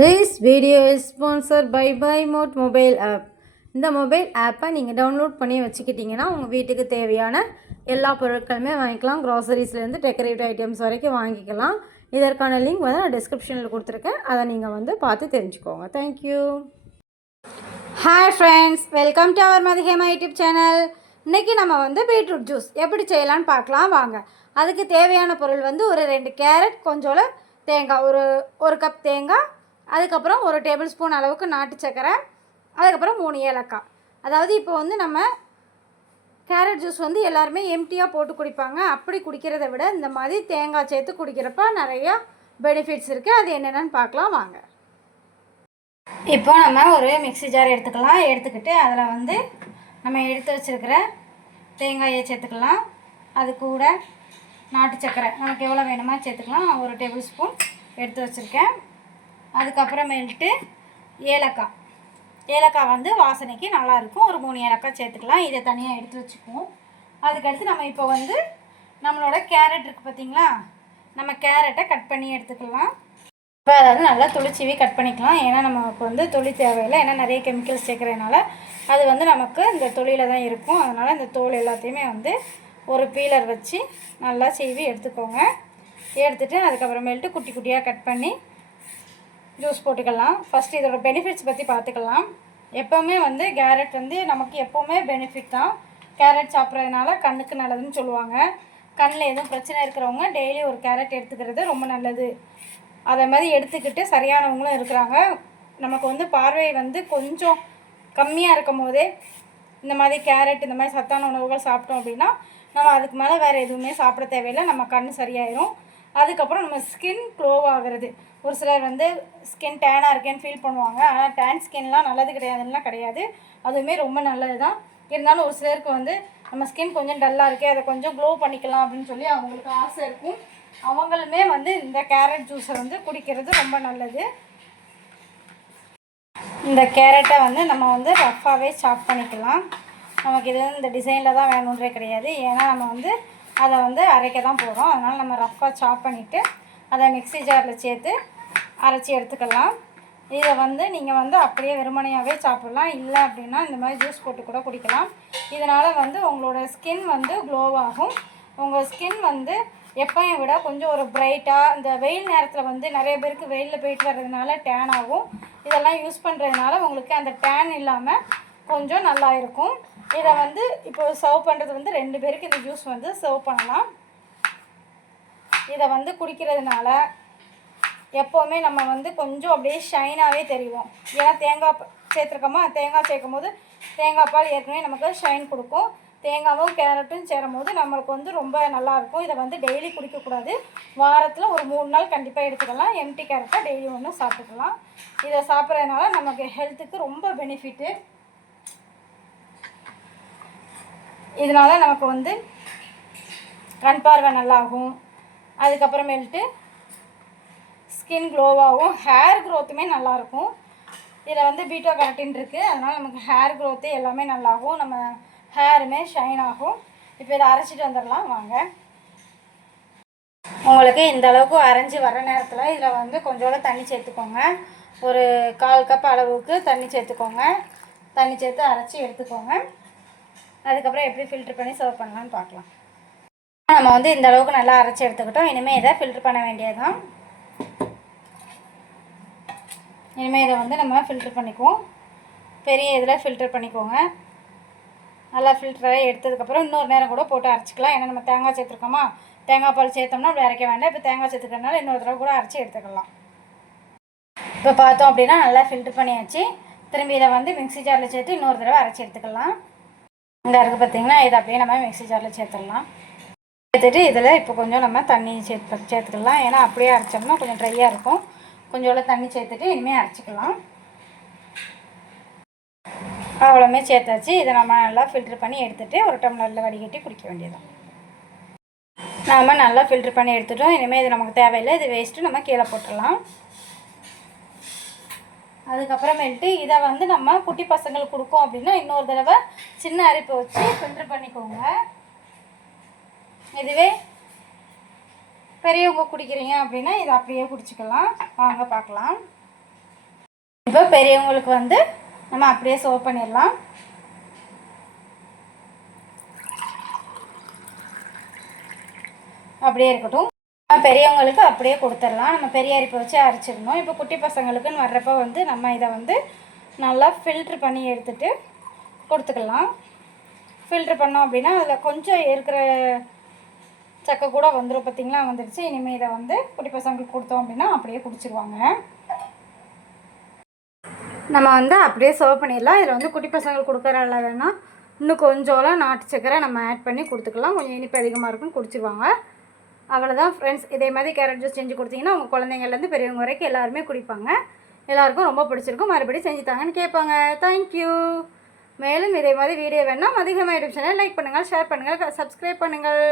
This video is sponsored by BuyMode mobile app. இந்த mobile ஆப்பை நீங்கள் டவுன்லோட் பண்ணி வச்சுக்கிட்டிங்கன்னா உங்கள் வீட்டுக்கு தேவையான எல்லா பொருட்களுமே வாங்கிக்கலாம். க்ராசரிஸ்லேருந்து டெக்கரேட்டிவ் ஐட்டம்ஸ் வரைக்கும் வாங்கிக்கலாம். இதற்கான லிங்க் வந்து நான் டிஸ்கிரிப்ஷனில் கொடுத்துருக்கேன். அதை நீங்கள் வந்து பார்த்து தெரிஞ்சுக்கோங்க. Thank you. Hi friends, welcome to our Mathihema YouTube channel. இன்றைக்கி நம்ம வந்து பீட்ரூட் ஜூஸ் எப்படி செய்யலான்னு பார்க்கலாம் வாங்க. அதுக்கு தேவையான பொருள் வந்து ஒரு 2 கேரட், கொஞ்சோல தேங்காய், ஒரு கப் தேங்காய், அதுக்கப்புறம் 1 டேபிள் ஸ்பூன் அளவுக்கு நாட்டு சர்க்கரை, அதுக்கப்புறம் 3 ஏலக்காய். அதாவது இப்போ வந்து நம்ம கேரட் ஜூஸ் வந்து எல்லாருமே எம்டியாக போட்டு குடிப்பாங்க. அப்படி குடிக்கிறத விட இந்த மாதிரி தேங்காய் சேர்த்து குடிக்கிறப்ப நிறையா பெனிஃபிட்ஸ் இருக்குது. அது என்னென்னு பார்க்கலாம் வாங்க. இப்போ நம்ம ஒரு மிக்ஸி ஜார் எடுத்துக்கிட்டு அதில் வந்து நம்ம எடுத்து வச்சுருக்கிற தேங்காயை சேர்த்துக்கலாம். அது கூட நாட்டு சர்க்கரை நமக்கு எவ்வளோ வேணுமா சேர்த்துக்கலாம். 1 டேபிள் ஸ்பூன் எடுத்து வச்சுருக்கேன். அதுக்கப்புறமேல்ட்டு ஏலக்காய் வந்து வாசனைக்கு நல்லாயிருக்கும். ஒரு 3 ஏலக்காய் சேர்த்துக்கலாம். இதை தனியாக எடுத்து வச்சுக்குவோம். அதுக்கடுத்து நம்ம இப்போ வந்து நம்மளோட கேரட் இருக்குது பார்த்திங்களா, நம்ம கேரட்டை கட் பண்ணி எடுத்துக்கலாம். இப்போ அதாவது நல்லா துளிச்சிவி கட் பண்ணிக்கலாம். ஏன்னா நமக்கு வந்து தொளி தேவையில்லை. ஏன்னா நிறைய கெமிக்கல்ஸ் சேர்க்குறதுனால அது வந்து நமக்கு இந்த தொளியில் தான் இருக்கும். அதனால் இந்த தோல் எல்லாத்தையுமே வந்து ஒரு பீலர் வச்சு நல்லா சீவி எடுத்துக்கோங்க. எடுத்துகிட்டு அதுக்கப்புறமேல்ட்டு குட்டி குட்டியாக கட் பண்ணி ஜூஸ் போட்டுக்கலாம். ஃபஸ்ட்டு இதோட பெனிஃபிட்ஸ் பற்றி பார்த்துக்கலாம். எப்போவுமே வந்து கேரட் வந்து நமக்கு எப்போவுமே பெனிஃபிட் தான். கேரட் சாப்பிட்றதுனால கண்ணுக்கு நல்லதுன்னு சொல்லுவாங்க. கண்ணில் எதுவும் பிரச்சனை இருக்கிறவங்க டெய்லி ஒரு கேரட் எடுத்துக்கிறது ரொம்ப நல்லது. அதை மாதிரி எடுத்துக்கிட்டு சரியானவங்களும் இருக்கிறாங்க. நமக்கு வந்து பார்வை வந்து கொஞ்சம் கம்மியாக இருக்கும் போதே இந்த மாதிரி கேரட் இந்த மாதிரி சத்தான உணவுகள் சாப்பிட்டோம் அப்படின்னா நம்ம அதுக்கு மேலே வேறு எதுவுமே சாப்பிட தேவையில்லை. நம்ம கண் சரியாயிடும். அதுக்கப்புறம் நம்ம ஸ்கின் க்ளோ ஆகிறது. ஒரு சிலர் வந்து ஸ்கின் டேனாக இருக்கேன்னு ஃபீல் பண்ணுவாங்க. ஆனால் டேன் ஸ்கின்லாம் நல்லது கிடையாது. அதுவுமே ரொம்ப நல்லது தான். இருந்தாலும் ஒரு சிலருக்கு வந்து நம்ம ஸ்கின் கொஞ்சம் டல்லாக இருக்கே, அதை கொஞ்சம் க்ளோ பண்ணிக்கலாம் அப்படின்னு சொல்லி அவங்களுக்கு ஆசை இருக்கும். அவங்களுமே வந்து இந்த கேரட் ஜூஸை வந்து குடிக்கிறது ரொம்ப நல்லது. இந்த கேரட்டை வந்து நம்ம வந்து ரஃப்பாகவே சாப் பண்ணிக்கலாம். நமக்கு இது இந்த டிசைனில் தான் வேணுன்றே கிடையாது. ஏன்னா நம்ம வந்து அதை வந்து அரைக்க தான் போகிறோம். அதனால் நம்ம ரஃப்பாக சாப் பண்ணிவிட்டு அதை மிக்ஸி ஜாரில் சேர்த்து அரைச்சி எடுத்துக்கலாம். இதை வந்து நீங்கள் வந்து அப்படியே வெறுமனையாகவே சாப்பிட்லாம். இல்லை அப்படின்னா இந்த மாதிரி ஜூஸ் போட்டு கூட குடிக்கலாம். இதனால் வந்து உங்களோட ஸ்கின் வந்து க்ளோவாகும். உங்கள் ஸ்கின் வந்து எப்போயும் விட கொஞ்சம் ஒரு பிரைட்டாக, இந்த வெயில் நேரத்தில் வந்து நிறைய பேருக்கு வெயிலில் போயிட்டு வர்றதுனால டேன் ஆகும். இதெல்லாம் யூஸ் பண்ணுறதுனால உங்களுக்கு அந்த டேன் இல்லாமல் கொஞ்சம் நல்லா இருக்கும். இதை வந்து இப்போ சர்வ் பண்ணுறது வந்து 2 பேருக்கு இந்த ஜூஸ் வந்து சர்வ் பண்ணலாம். இதை வந்து குடிக்கிறதுனால எப்போவுமே நம்ம வந்து கொஞ்சம் அப்படியே ஷைனாகவே தெரியும். ஏன்னா தேங்காய் சேர்த்துருக்கோமா, தேங்காய் சேர்க்கும் போது தேங்காய் பால் ஏற்கனவே நமக்கு ஷைன் கொடுக்கும். தேங்காவும் கேரட்டும் சேரும் போது நம்மளுக்கு வந்து ரொம்ப நல்லாயிருக்கும். இதை வந்து டெய்லி குடிக்கக்கூடாது. வாரத்தில் ஒரு 3 நாள் கண்டிப்பாக எடுத்துக்கலாம். எம்டி கேரட்டை டெய்லி ஒன்று சாப்பிட்டுக்கலாம். இதை சாப்பிட்றதுனால நமக்கு ஹெல்த்துக்கு ரொம்ப பெனிஃபிட்டு. இதனால் நமக்கு வந்து கண் பார்வை நல்லாகும். அதுக்கப்புறமேல்ட்டு ஸ்கின் க்ளோவாகும். ஹேர் க்ரோத்துமே நல்லாயிருக்கும். இதில் வந்து பீட்டா கேரட்டின் இருக்குது. அதனால் நமக்கு ஹேர் க்ரோத்து எல்லாமே நல்லாகும். நம்ம ஹேருமே ஷைன் ஆகும். இப்போ இதை அரைச்சிட்டு வந்துடலாம் வாங்க. உங்களுக்கு இந்த அளவுக்கு அரைஞ்சி வர நேரத்தில் இதில் வந்து கொஞ்சோட தண்ணி சேர்த்துக்கோங்க. ஒரு 1/4 கப் அளவுக்கு தண்ணி சேர்த்துக்கோங்க. தண்ணி சேர்த்து அரைச்சி எடுத்துக்கோங்க. அதுக்கப்புறம் எப்படி ஃபில்ட்ரு பண்ணி சர்வ் பண்ணலான்னு பார்க்கலாம். நம்ம வந்து இந்த அளவுக்கு நல்லா அரைச்சி எடுத்துக்கிட்டோம். இனிமேல் இதை ஃபில்ட்ரு பண்ண வேண்டியது தான். இனிமேல் இதை வந்து நம்ம ஃபில்ட்ரு பண்ணிக்குவோம். பெரிய இதில் ஃபில்ட்ரு பண்ணிக்கோங்க. நல்லா ஃபில்டராக எடுத்ததுக்கப்புறம் இன்னொரு நேரம் கூட போட்டு அரைச்சிக்கலாம். ஏன்னா நம்ம தேங்காய் சேர்த்துருக்கோமா, தேங்காய் பால் சேர்த்தோம்னா அப்படி அரைக்க வேண்டாம். இப்போ தேங்காய் சேர்த்துக்கிறதுனால இன்னொரு தடவை கூட அரைச்சி எடுத்துக்கலாம். இப்போ பார்த்தோம் அப்படின்னா நல்லா ஃபில்ட்ரு பண்ணியாச்சு. திரும்பி இதை வந்து மிக்ஸி ஜாரில் சேர்த்து இன்னொரு தடவை அரைச்சி எடுத்துக்கலாம். இந்த இருக்குது பார்த்திங்கன்னா, இதை அப்படியே நம்ம மிக்ஸி ஜாரில் சேர்த்துடலாம். சேர்த்துட்டு இதில் இப்போ கொஞ்சம் நம்ம தண்ணி சேர்த்துக்கலாம். ஏன்னா அப்படியே அரைச்சோம்னா கொஞ்சம் ட்ரையாக இருக்கும். கொஞ்சோட தண்ணி சேர்த்துட்டு இனிமேல் அரைச்சிக்கலாம். அவ்வளோமே சேர்த்தாச்சு. இதை நம்ம நல்லா ஃபில்ட்ரு பண்ணி எடுத்துகிட்டு ஒரு டம்ளரில் வடிகட்டி குடிக்க வேண்டியதான். நாம் நல்லா ஃபில்ட்ரு பண்ணி எடுத்துட்டோம். இனிமேல் இது நமக்கு தேவையில்லை. இது வேஸ்ட்டு, நம்ம கீழே போட்டுடலாம். அதுக்கப்புறமேல்ட்டு இதை வந்து நம்ம குட்டி பசங்களுக்கு கொடுப்போம் அப்படின்னா இன்னொரு தடவை சின்ன அரிப்பை வச்சு ஃபில்ட்ரு பண்ணிக்கோங்க. இதுவே பெரியவங்க குடிக்கிறீங்க அப்படின்னா இதை அப்படியே குடிச்சிக்கலாம். வாங்க பார்க்கலாம். இப்போ பெரியவங்களுக்கு வந்து நம்ம அப்படியே சர்வ் பண்ணிடலாம். அப்படியே இருக்கட்டும். பெரியவங்களுக்கு அப்படியே கொடுத்துடலாம். நம்ம பெரிய அரிப்பை வச்சு அரைச்சிடணும். இப்போ குட்டி பசங்களுக்குன்னு வர்றப்போ வந்து நம்ம இதை வந்து நல்லா ஃபில்ட்ரு பண்ணி எடுத்துகிட்டு கொடுத்துக்கலாம். ஃபில்ட்ரு பண்ணோம் அப்படின்னா அதில் கொஞ்சம் இருக்கிற சக்கை கூட வந்துடும். பார்த்திங்களா, வந்துடுச்சு. இனிமேல் இதை வந்து குட்டி பசங்களுக்கு கொடுத்தோம் அப்படின்னா அப்படியே குடிச்சிருவாங்க. நம்ம வந்து அப்படியே சர்வ் பண்ணிடலாம். இதில் வந்து குட்டி பசங்களுக்கு கொடுக்குற அளவுனா இன்னும் கொஞ்சோலாம் நாட்டு சக்கரை நம்ம ஆட் பண்ணி கொடுத்துக்கலாம். கொஞ்சம் இனிப்பு அதிகமாக இருக்கும், குடிச்சிருவாங்க. அவ்வளோதான் ஃப்ரெண்ட்ஸ். இதே மாதிரி கேரட் ஜூஸ் செஞ்சு கொடுத்தீங்கன்னா உங்கள் குழந்தைங்கள்லேருந்து பெரியவங்க வரைக்கும் எல்லாருமே குடிப்பாங்க. எல்லாருக்கும் ரொம்ப பிடிச்சிருக்கும். மறுபடியும் செஞ்சு தாங்கன்னு கேட்பாங்க. தேங்க்யூ. மேலும் இதே மாதிரி வீடியோ வேணால் மதிகமா யூடியூப் சேனல் லைக் பண்ணுங்கள், ஷேர் பண்ணுங்கள், சப்ஸ்கிரைப் பண்ணுங்கள்.